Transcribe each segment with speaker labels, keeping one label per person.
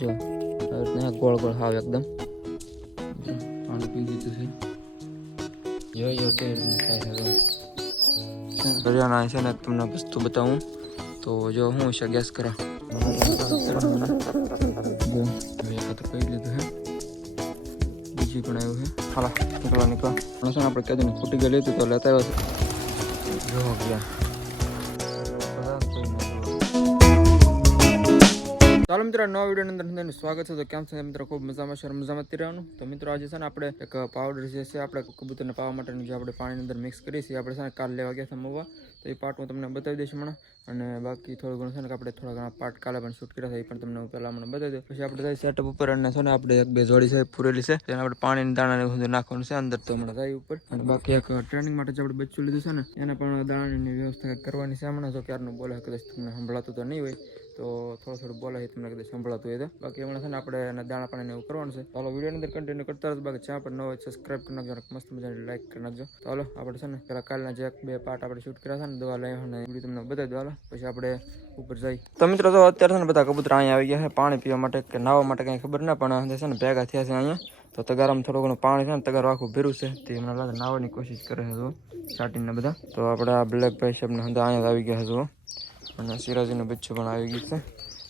Speaker 1: જો આવી રીતના ગોળ ગોળ હાવ એકદમ જો, પાણી પી દીધું છે જો જો કેવી રીતનું થાય છે જો દરિયાના છે ને તમને વસ્તુ બતાવું તો જો હું છે ગેસ કરા જો હવે એક તો પી લીધું છે બીજી પણ આવ્યું છે હાલા નીકળો નીકળો પણ છે ને આપણે કદી ફૂટી ગયેલી હતી તો લેતા આવ્યા છે જો ગયા ચાલો મિત્રો નવા વીડિયો અંદર તમને સ્વાગત છે. તો કેમ છે મિત્રો? ખૂબ મજામાં છે? મજામાં રહેવાનું? તો મિત્રો, આજે છે ને આપણે એક પાવડર જે છે, આપણે કબૂતરને પાવા માટેનું જે આપણે પાણીની અંદર મિક્સ કરીએ છીએ, આપણે છે ને કાલ લેવા ગયા હતા મૂવા તો એ પાર્ટ હું તમને બતાવી દઈશ હમણાં. અને બાકી થોડું ઘણું છે ને આપણે થોડા ઘણા પાર્ટ કાલે પણ શૂટ કર્યા હતા, એ પણ તમને હું પહેલાં મને બતાવી દઉં. પછી આપણે સેટઅપ ઉપર અને છે ને આપણે એક બે જોડી છે, પૂરેલી છે. તેને આપણે પાણીની દાણાને નાખવાનું છે અંદર. તો હમણાં થાય ઉપર. અને બાકી એક ટ્રેનિંગ માટે જે આપણે બચ્ચું લીધું છે ને, એને પણ દાણાની વ્યવસ્થા કરવાની છે હમણાં. જો ક્યારનું બોલે, કદાચ તમને સંભળાતું તો નહીં હોય. તો થોડું થોડું બોલાય તમને કદાચ સંભળાતું હોય તો. બાકી હમણાં છે ને આપણે એના દાણા પાણીને એવું કરવાનું છે. તો હાલો, વિડીયોની અંદર કન્ટિન્યુ કરતા રહેજો. બાકી ચા પર ન હોય સબસ્ક્રાઈબ કરી નાખજો મસ્ત મજાની લાઈક કરી નાખજો. તો હાલો, આપણે છે ને પેલા કાલના જે બે પાર્ટ આપણે શૂટ કર્યા છે ને, દવા લઈ અને વીડિયો તમને બતાવી દો પછી આપણે ઉપર જઈ. તો મિત્રો, તો અત્યારે છે ને બધા કબૂતર અહીંયા આવી ગયા છે પાણી પીવા માટે, કે નાવા માટે કંઈ ખબર ના, પણ છે ને ભેગા થયા છે અહીંયા. તો તગારામાં થોડું ઘણું પાણી છે ને, તગાર આખું ભેરું છે. તે મને લાગે નાવાની કોશિશ કરે છે જો સ્ટાર્ટિંગના બધા. તો આપણે બ્લેક ભાઈ સાહેબને હંધા અહીંયા આવી ગયા છે અને સિરાજીનું બચ્ચું પણ આવી ગયું છે.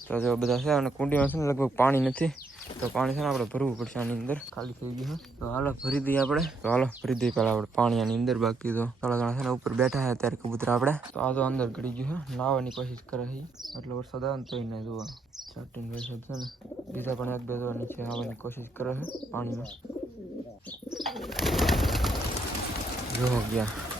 Speaker 1: તો જો બધા છે અને કુંડીમાં છે ને લગભગ પાણી નથી. તો પાણી છે ને આપણે ભરવું પડશે આની અંદર. ખાલી થઈ ગયું તો હાલો, ભરી દઈએ આપણે. તો હાલો, ભરી દઈએ પહેલાં આપણે પાણી આની અંદર, બાકી તો થોડા ઘણા છે ને ઉપર બેઠા છે ત્યારે કબૂતર આપણે. તો આ તો અંદર ગળી ગયું છે નાવાની કોશિશ કરે છે. એટલે વરસાદ આવે ને તોય એને જોવા ચાટીને વરસાદ છે ને, બીજા પણ એક બે જોવા નીચે આવવાની કોશિશ કરે છે પાણીમાં. જો ગયા.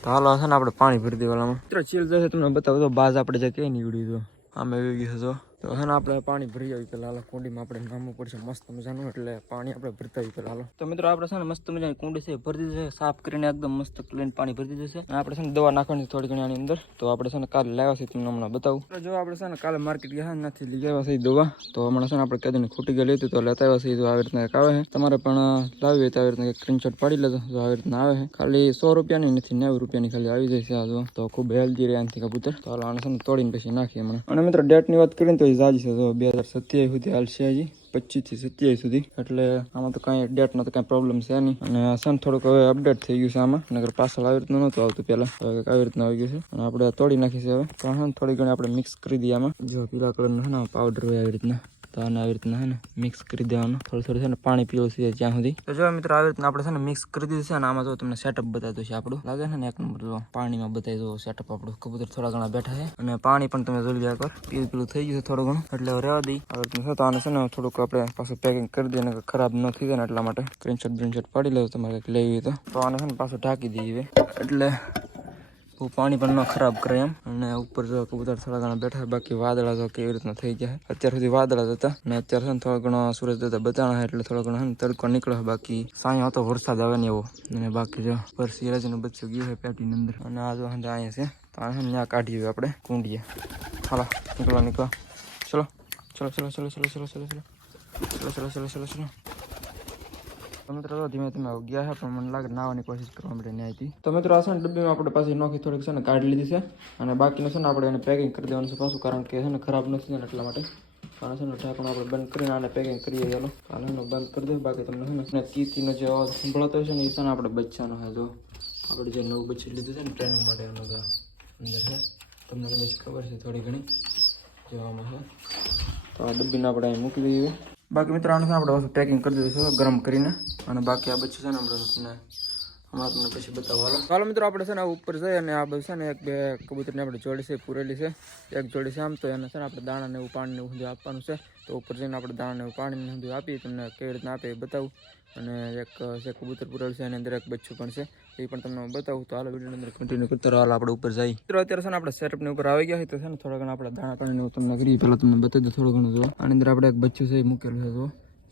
Speaker 1: તો હાલો છે ને આપણે પાણી ભરી દેવાલામાં મિત્રો ચીલ જશે તમને બતાવો તો બાજ આપણે જે કઈ નીકળ્યું હતું આમ એવી ગયું છે તો છે ને આપણે પાણી ભરી આવી પેલા હાલો કુંડીમાં આપણે નામવું પડશે મસ્ત મજાનું એટલે પાણી આપણે ભરતા આવી પેલા હાલો તો મિત્રો આપણે છે ને મસ્ત મજાની કુંડી છે એ ભરી દીધી છે સાફ કરીને એકદમ મસ્ત ક્લીન પાણી ભરી દીધું છે અને આપણે છે ને દવા નાખવાની છે થોડી ઘણી આની અંદર તો આપણે છે ને કાલે લાવ્યા છે તમને હમણાં બતાવું તો જો આપણે છે ને કાલે માર્કેટ ગયા છે નથી લઈ આવ્યા છે ઈ દવા તો હમણાં છે ને આપણે કદી ખૂટી ગયેલી હતી તો લેતા આવ્યા છે ઈ તો આવી રીતના એક આવે છે તમારે પણ લાવી હોય તો આવી રીતના સ્ક્રીનશોટ પાડી લેજો જો આવી રીતના આવે છે ખાલી સો રૂપિયાની નથી નેવું રૂપિયાની ખાલી આવી જાય છે આ જો તો ખૂબ હેલ્ધી રહે આનાથી કબૂતર તો હાલો આને છે ને તોડીને પછી નાખીએ હમણાં અને મિત્રો ડેટની વાત કરીએ ને તો એ જાજી છે બે હજાર સત્યાવીસ સુધી હાલશે હજી. પચીસથી સત્યાવીસ સુધી. એટલે આમાં તો કાંઈ ડેટનો તો કાંઈ પ્રોબ્લેમ છે નહીં. અને છે ને થોડુંક હવે અપડેટ થઈ ગયું છે આમાં. નગર પાસલ આવી રીતનું નહોતું આવતું પહેલાં. હવે આવી રીતનું આવી ગયું છે. અને આપણે તોડી નાખી છે હવે. પણ થોડી ઘણી આપણે મિક્સ કરી દઈએ આમાં. જો પીલા કલરનો છે પાવડર હોય આવી રીતના. તો આને આવી રીતના છે ને મિક્સ કરી દેવાનું. થોડું થોડું છે ને પાણી પીવું છે જ્યાં સુધી. તો જો મિત્રો આવી રીતના આપણે છે ને મિક્સ કરી દીધું છે અને આમાં જો તમને સેટઅપ બતાવ્યું છે આપણું. લાગે છે ને એક નંબર જો પાણીમાં બતાવી દો સેટઅપ આપણું. કબૂતર થોડા ઘણા બેઠા છે. અને પાણી પણ તમે જોઈ લ્યા કર પીલું પીલું થઈ ગયું છે થોડું ઘણું. એટલે હવે રહેવા દઈ. આવી રીતના તો આને છે ને થોડુંક આપણે પાછું પેકિંગ કરી દઈએ ને ખરાબ ન થઈ જાય ને એટલા માટે. સ્ક્રીનશોટ બ્રીનશોટ પાડી લેવું તમારે લેવી તો આને છે ને પાછું ઢાંકી દઈએ. એટલે પાણી પણ ન ખરાબ કરે એમ અને ઉપર જો કબૂતર થોડા ઘણા બેઠા બાકી વાદળા તો કેવી રીતના થઈ ગયા અત્યાર સુધી વાદળા જ હતા અને અત્યારે છે ને થોડો ઘણો સૂરજ દાદા બતાણા એટલે થોડો ઘણો તડકો નીકળે બાકી સાંયો હતો વરસાદ આવે ને એવો અને બાકી જો પર સિરાજનું બચ્ચું ગયું છે પેટીની અંદર અને આ જો અહીંયા છે તો અહીંયા ત્યાં કાઢીએ આપણે કુંડીએ હાલો નીકળો નીકળો ચલો ચલો ચલો ચલો ચલો ચલો ચલો ચલો ચલો ચલો ચલો ચલો ચલો તો મિત્રો, તો ધીમે ધીમે ગયા છે, પણ મને લાગે નાવાની કોશિશ કરવા માટે નહીં હતી. તો મિત્રો, આ છે ને ડબ્બીમાં આપણે પાછી નોખી થોડીક છે ને કાઢી લીધી છે. અને બાકીનું છે ને આપણે એને પેકિંગ કરી દેવાનું છે પાછું, કારણ કે છે ને ખરાબ નથી ને એટલા માટે. કારણ છે ને ઢાંકણું આપણે બંધ કરીને આને પેકિંગ કરીએ, ચાલો. હાલ બંધ કરી દઉં બાકી તમને છે ને કીતીનો જે અવાજ સંભળાતો હશે ને એ છે ને આપણે બચ્ચાનો છે. જો, આપણે જે નવું બચ્ચું લીધું છે ને ટ્રેનિંગ માટે એનો અંદર છે. તમને કદાચ ખબર છે થોડી ઘણી. જોવામાં છે. તો આ ડબ્બીને આપણે અહીં મૂકી દઈએ. બાકી મિત્રો આપણે વસ્તુ પેકિંગ કરી દઈશું ગરમ કરીને. અને બાકી આ બચ્ચું છે ને આપણે હમણાં તમને પછી બતાવો હાલો હાલો મિત્રો, આપણે છે ને ઉપર જઈએ અને આ બધું છે ને એક બે કબૂતરની આપણે જોડી છે પૂરેલી છે. એક જોડી છે આમ તો એને છે ને આપણે દાણા ને એવું પાણીને ઊંધું આપવાનું છે. તો ઉપર જઈને આપણે દાણા ને એવું પાણીને ઊંધું આપી, તમને કેવી રીતના આપે બતાવું. અને એક છે કબૂતર પૂરેલું છે, એની અંદર એક બચ્ચું પણ છે. એ પણ તમને બતાવું તો હાલ વીડિયો અંદર કન્ટિન્યુ કરતા રહો. આપણે ઉપર જાય મિત્રો, અત્યારે છે ને આપણે સેટઅપની ઉપર આવી ગયા હોય તો છે ને થોડા ઘણા આપણે દાણા પાણી હું તમને કરીએ. પહેલાં તમને બતાવી દો થોડું ઘણું, જો. આની અંદર આપણે એક બચ્ચું છે એ મૂકેલું છે, જો.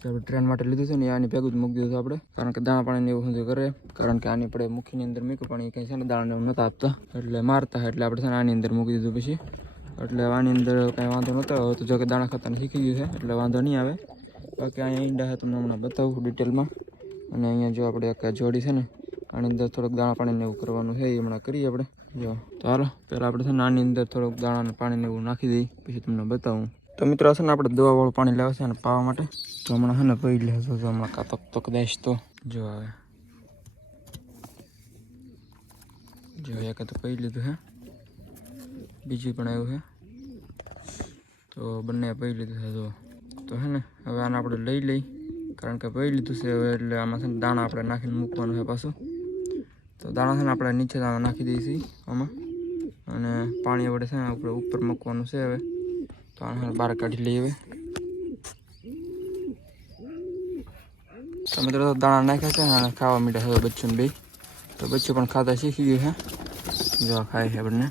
Speaker 1: આપણે ટ્રેન માટે લીધું છે ને આની ભેગું જ મૂકી દીધું આપણે. કારણ કે દાણા પાણી એવું બધું કરે? કારણ કે આની આપણે મુખીની અંદર મૂક્યું, પણ એ કંઈ છે ને દાણા એવું નતા આપતા. એટલે મારતા એટલે આપણે છે ને આની અંદર મૂકી દીધું પછી. એટલે આની અંદર કાંઈ વાંધો નહોતો હોય તો જો કે દાણા ખાતાને શીખી ગયું છે, એટલે વાંધો નહીં આવે. બાકી અહીંયા ઈંડા છે, તમને હમણાં બતાવું ડિટેલમાં અને અહીંયા જો આપણે એક જોડી છે ને આની અંદર થોડોક દાણા પાણીને એવું કરવાનું છે, એ હમણાં કરીએ આપણે. જો, તો હાલો, પહેલાં આપણે છે ને આની અંદર થોડુંક દાણાને પાણીને એવું નાખી દઈએ, પછી તમને બતાવું. તો મિત્રો, છે ને આપણે દવાવાળું પાણી લાવે છે ને પાવા માટે. તો હમણાં છે ને પડી લે તો હમણાં કાતક તો કદાચ તો જો આવે. જો એક તો પડી લીધું હે. બીજું પણ આવ્યું છે તો બંને પડી લીધું છે જો. તો હે ને, હવે આને આપણે લઈ લઈ કારણ કે પડી લીધું છે, હવે એટલે આમાં છે ને દાણા આપણે નાખીને મૂકવાનું છે પાછું. તો દાણા છે ને આપણે નીચે દાણા નાખી દઈએ આમાં. અને પાણી વડે છે ને આપણે ઉપર મૂકવાનું છે હવે. તો આને બહાર કાઢી લઈએ હવે. તો દાણા નાખ્યા છે અને ખાવા મીઠા હવે બચ્ચું બે. તો બચ્ચું પણ ખાતા શીખી ગયું છે. જો ખાય છે આપણને.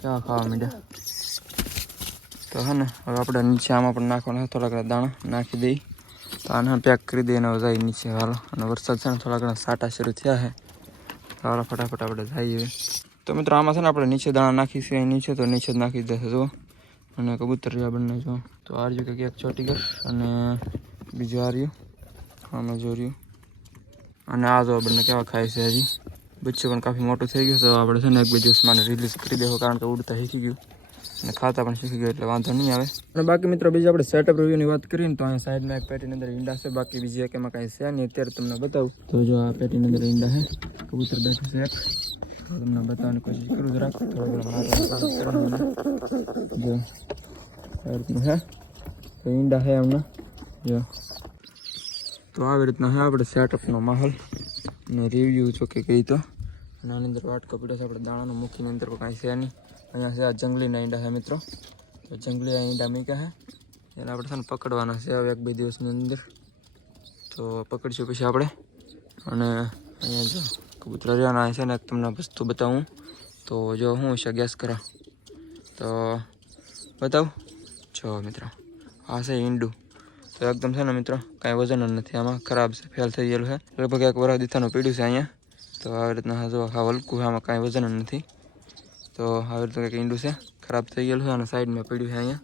Speaker 1: કેવા ખાવા મીઠા. તો હે ને, હવે આપણે નીચે આમાં પણ નાખવાના છે થોડા દાણા નાખી દઈ તો આને પેક કરી દઈએ અને હવે જાય નીચે હાલો અને વરસાદ છે ને થોડા ઘણા સાટા શરૂ થયા છે તો હાલો ફટાફટ આપણે જઈએ તો મિત્રો આમાં છે ને આપણે નીચે દાણા નાખીશું અહીં નીચે તો નીચે જ નાખી દેશે જો અને કબૂતર રહ્યા બંને જો તો આ રહ્યું કંઈક એક ચોટી ગર અને બીજું આ રહ્યું આમાં જો રહ્યું અને આ જો બંને કેવા ખાય છે હજી બચ્ચું પણ કાફી મોટું થઈ ગયું તો આપણે છે ને એક બે દિવસ મને રિલીઝ કરી દેવું કારણ કે ઉડતા શીખી ગયું અને ખાતા પણ શીખી ગયો, એટલે વાંધો નહીં આવે. અને બાકી મિત્રો, બીજી આપણે સેટઅપ રિવ્યુની વાત કરીએ તો અહીંયા સાઈડમાં એક પેટીની અંદર ઈંડા છે, બાકી બીજી એક એમાં કાંઈ છે નહીં, અત્યારે તમને બતાવું. તો જો આ પેટીની અંદર ઈંડા છે, કબૂતર બેઠું છે તમને બતાવવાની કોશિશ કરું, જરાક થોડો જો હે તો ઈંડા છે એમના. જો. તો આવી રીતના છે આપણે સેટઅપનો માહોલ અને રિવ્યૂ જો કે કહી તો. અને આની અંદર વાટકો પીડ્યો છે, આપણે દાણાનો મૂકીને અંદર કાંઈ છે નહીં. અહીંયા છે આ જંગલીના ઈંડા છે મિત્રો. તો જંગલી આ ઈંડા મૂક્યા છે. એને આપણે છે ને પકડવાના છે હવે એક બે દિવસની અંદર. તો પકડીશું પછી આપણે. અને અહીંયા જો કબૂતર રહ્યાના છે ને તમને વસ્તુ બતાવું. તો જો હું છે ગેસ કરો. તો બતાવું. જો મિત્રો, આ છે ઈંડું. તો એકદમ છે ને મિત્રો, કાંઈ વજન જ નથી આમાં. ખરાબ છે ફેલ થઈ ગયેલું છે. લગભગ એક વરસ દીથાનું પીડ્યું છે અહીંયા. તો આવી રીતના જો હા હલકું આમાં કાંઈ વજન જ નથી. તો આવી રીતે કંઈક ઈંડું છે ખરાબ થઈ ગયેલું છે અને સાઈડમાં પડ્યું છે અહીંયા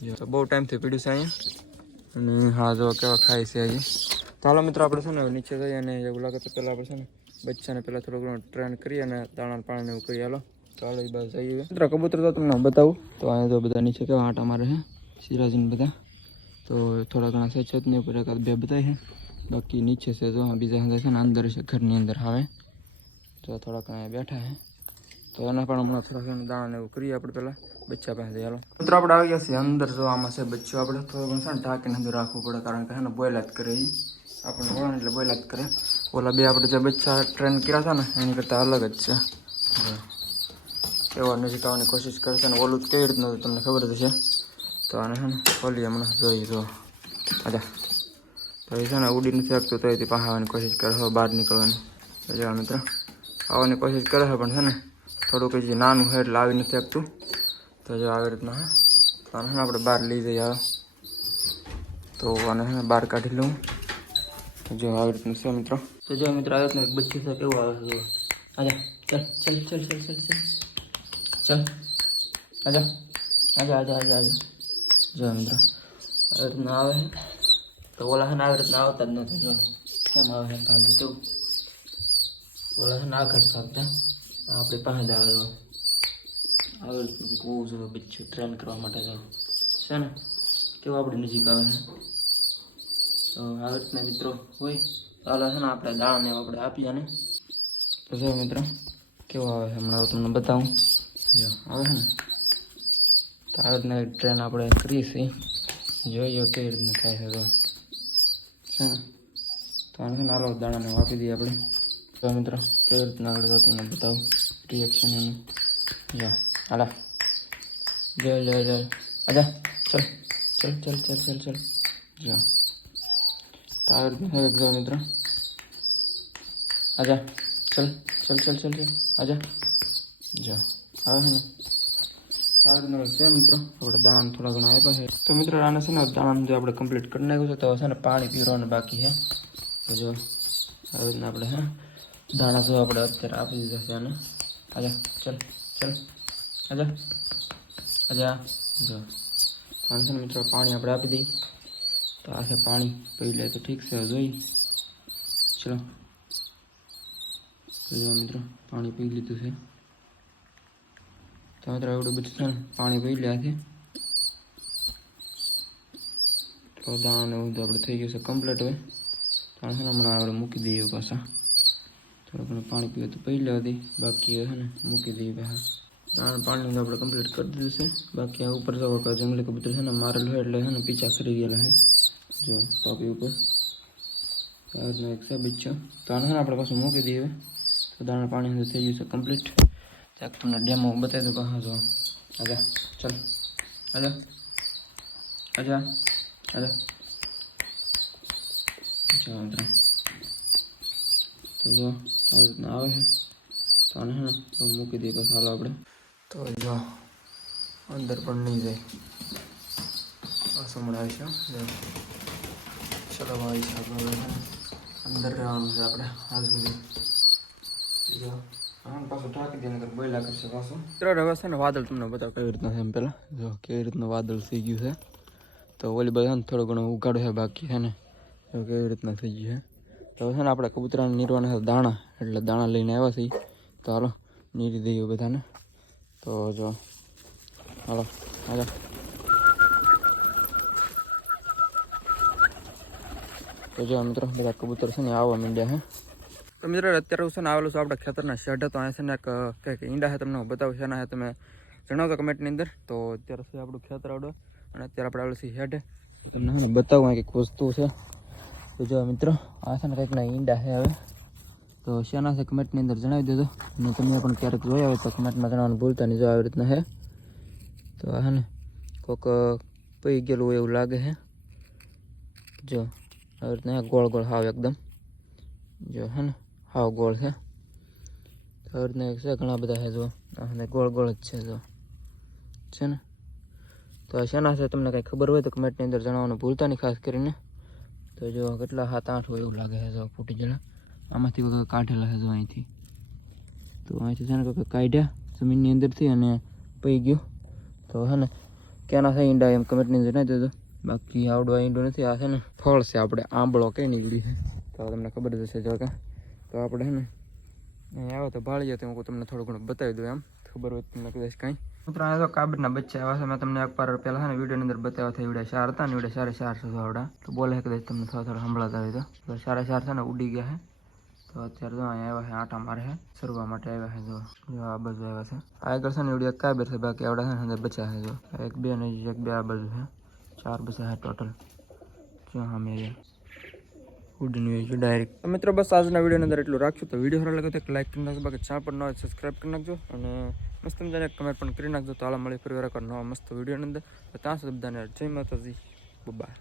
Speaker 1: જો તો બહુ ટાઈમથી પડ્યું છે અહીંયા અને હા જો કેવા ખાય છે હજી તો હાલો મિત્રો આપણે છે ને હવે નીચે જઈએ અને એવું લાગે તો પહેલાં આપણે છે ને બચ્ચાને પહેલાં થોડું ઘણું ટ્રેન કરીએ અને દાણા પાણી એવું કરીએ હાલો તો હાલો એ બાજુ જઈએ મિત્રો કબૂતર તો તમને બતાવું તો અહીંયા તો બધા નીચે કેવા આટા મારે છે સિરાજીને બધા તો થોડા ઘણા છે છતની ઉપર એકાદ બે બતાય છે બાકી નીચે છે તો બીજા છે ને અંદર છે ઘરની અંદર આવે તો થોડા ઘણા બેઠા છે તો એના પણ હમણાં થોડા ઘણા દાણા ને એવું કરીએ આપણે પહેલાં બચ્ચા પાસે હાલો મિત્રો આપણે આવી ગયા છીએ અંદર જો આમાં છે બચ્ચું આપણે થોડું ઘણું છે ને ઢાંકીને અંદર રાખવું પડે કારણ કે છે ને બોયલા જ કરે એ આપણને વળણ એટલે બોયલા જ કરે ઓલા બે આપણે જે બચ્ચા ટ્રેન કર્યા હતા ને એની કરતાં અલગ જ છે જો. એવા નજીક આવવાની કોશિશ કરે છે ને ઓલું તો કેવી રીતનું હતું તમને ખબર જ છે તો આને છે ને ખોલી હમણાં જોઈ જો અચ્છા તો એ છે ને ઉડી નથી શકતું તો એથી પાસે આવવાની કોશિશ કરે છે બહાર નીકળવાની તો જો મિત્ર આવવાની કોશિશ કરે છે પણ છે ને થોડુંક જે નાનું છે એટલે આવી નથી શકતું તો જો આવી રીતના હે તો આને છે ને આપણે બહાર લઈ જઈએ આવે તો આને છે ને બહાર કાઢી લઉં તો જો આવી રીતનું છે મિત્રો તો જો મિત્રો આવી રીતનું એક બચ્ચું છે કેવું આવે છે જો આજા ચાલ ચાલ ચાલ ચાલ ચાલ ચાલ ચાલ આજા આજા આજા આજા આજા જો મિત્રો આવી રીતના આવે છે તો ઓલા છે ને આવી રીતના આવતા જ નથી જો કેમ આવે છે ભાગે કેવું ઓલા છે ને આગળ ભાગતા આ આપણી પાસે આવે તો આવી રીતનું છે બચ્ચું ટ્રેન કરવા માટે તો. છે ને? કેવું આપણી નજીક આવે છે? તો આવી રીતના મિત્રો હોય. ચાલો છે ને, આપણે દાણાને આપણે આપીએ ને તો જો મિત્રો, કેવો આવે છે હમણાં તમને બતાવું. જો, આવે છે ને? તો આવી રીતના ટ્રેન આપણે છીએ. જોઈએ કેવી રીતના થાય છે તો. છે ને? તો આને છે ને, હાલો દાણાને આપી દઈએ આપણે. તો મિત્રો કેવી રીતના આગળ તો તમને બતાવું રિએક્શન એનું જો હાલા જય જય જય આજા ચલ ચલ ચલ ચલ ચલ ચલ જો તો આવી રીતના છે જો મિત્રો આજા ચલ ચલ ચલ ચલ ચલ આજા જો આવે છે ને સારું નળ છે મિત્રો આપણે દાણા થોડા ઘણા આપ્યા છે તો મિત્રો આને છે ને દાણાનું જે આપણે કમ્પ્લીટ કરી નાખ્યું છે તો છે ને પાણી પીવાનું બાકી છે તો જો આવી રીતના આપણે હા દાણા જો આપણે અત્યારે આપી દીધા છે આને આજા ચલ ચલ આજા આજા જો આને છે ને મિત્રો પાણી આપણે આપી દઈએ તો આ છે પાણી પી લે તો ઠીક છે જોઈ ચલો તો જો મિત્રો પાણી પી લીધું છે તો મિત્રો એવડું બધું છે ને પાણી પી લ્યા છે તો દાણા ને એવું તો આપણે થઈ ગયું છે કમ્પ્લીટ હવે દાણા છે ને હમણાં આપણે મૂકી દઈએ પાછા થોડું ઘણું પાણી પીવે તો પી લેવાથી બાકી છે ને મૂકી દઈએ પાછા દાણા પાણી તો આપણે કમ્પ્લીટ કરી દીધું છે બાકી આ ઉપર તો કાંઈ જંગલી કબૂતર છે ને મારેલું હોય એટલે છે ને પીછા કરી ગયેલા છે જો ટોપી ઉપર આ રીતનો એક છે બીજો તો આને છે ને આપણે પાછું મૂકી દઈએ હવે તો દાણા પાણી અંદર થઈ ગયું છે કમ્પ્લીટ ત્યાં તમને ડેમો બતાવી દઉં પાછા જો આજા ચાલ આજા આજા આજા જો મિત્રો તો જો આવી રીતના આવે છે. તો આને હે ને તો મૂકી દઈએ પછી હાલો આપણે. તો જો અંદર પણ નહીં જાય. બસ હમણાં આવીશું ચલો આવી છે આપણે અંદર રહેવાનું છે આપણે હાલ સુધી. જો વાદળ તમને બતાવો કેવી રીતના છે એમ પહેલાં. જો કેવી રીતનું વાદળ થઈ ગયું છે. તો ઓલી બધા ને થોડું ઘણું ઉગાડો છે બાકી છે ને. જો કેવી રીતના થઈ ગયું છે. તો હવે છે ને આપણે કબૂતરાને નીરવાના છે દાણા એટલે દાણા લઈને આવ્યા છીએ તો હાલો નીરી દઈએ બધાને તો જો હાલો હાલો તો જો મિત્રો બધા કબૂતર છે ને આવવા માંડ્યા છે તો મિત્રો અત્યારે હું છે ને આવેલું છું આપણા ખેતરના શેઢ તો અહીંયા છે ને એક કંઈક ઈંડા છે તમને હું બતાવું છે એના છે તમે જણાવતો કમેન્ટની અંદર તો અત્યારે છે આપણું ખેતર આવડો અને અત્યારે આપણે આવેલું છે હેઠ તમને છે ને બતાવું અહીં કંઈક વસ્તુ છે તો જો મિત્રો આ છે ને કંઈકના ઈંડા છે હવે તો શેના છે કમેન્ટની અંદર જણાવી દેજો અને તમે પણ ક્યારેક જોયા હોય તો કમેન્ટમાં જણાવવાનું ભૂલતા નહીં જો આવી રીતના છે તો આ છે ને કોક પઈ ગયેલું હોય એવું લાગે છે જો આવી રીતના હે ગોળ ગોળ હાવ એકદમ જો હે ને હાવ ગોળ છે તો આવી રીતના એક છે ઘણા બધા છે જો અને ગોળ ગોળ જ છે જો છે ને તો આ શેના છે તમને કંઈ ખબર હોય તો કમેન્ટની અંદર જણાવવાનું ભૂલતા નહીં ખાસ કરીને તો જો કેટલા સાત આઠ હોય એવું લાગે છે જો ફૂટી જણા. આમાંથી કોઈ કાઢેલા છે અહીંથી. તો અહીંથી છે ને કોઈ કાઢ્યા, જમીનની અંદરથી અને પઈ ગયું. તો હે ને, ક્યાંના છે ઈંડા એમ કમેન્ટની અંદર જણાવી દેજો. બાકી આવડો ઈંડો નથી, આ છે ને ફળ છે આપણે, આંબળો કઈ નીકળી છે. તો તમને ખબર જ હશે જો કે. તો આપણે છે ને, અહીંયા આવે તો ભાળીએ તો હું તમને થોડું ઘણું બતાવી દઉં એમ. ખબર હોય તમને કદાચ કાંઈ. મિત્રો તો કાબરના બચ્ચા આવ્યા છે. મેં તમને એક પર પહેલાં છે ને વિડીયોની અંદર બતાવ્યા હતા એવડે ચાર હતા ને એવડે સાડા ચાર છે આવડા તો બોલે કદાચ તમને થોડા થોડા સંભળાતા હોય તો. સારા ચાર છે ને, ઉડી ગયા છે. તો અત્યારે જો અહીંયા આવ્યા છે, આટા મારે છે. સરવા માટે આવ્યા છે જો. જો આ બાજુ આવ્યા છે. આગળ છે ને એવડી એક કાબર છે, બાકી આવડા છે ને બચ્ચા છે જો. એક બે ને એક બે આ બાજુ છે. ચાર બચ્ચા છે ટોટલ જો હા મેં ઉડીને હોય ડાયરેક્ટ મિત્રો, બસ આજના વીડિયો અંદર એટલું રાખશું તો વીડિયો સારો લાગે તો એક લાઇક કરી નાખજો, બાકી ચા પણ ન હોય સબસ્ક્રાઈબ કરી નાખજો. અને મસ્ત મજાને કમેન્ટ પણ કરી નાખજો. તો હાલ મળી ફરી વાર નવા મસ્ત વિડીયોની અંદર. તો ત્યાં સુધી બધાને જય માતાજી. બાય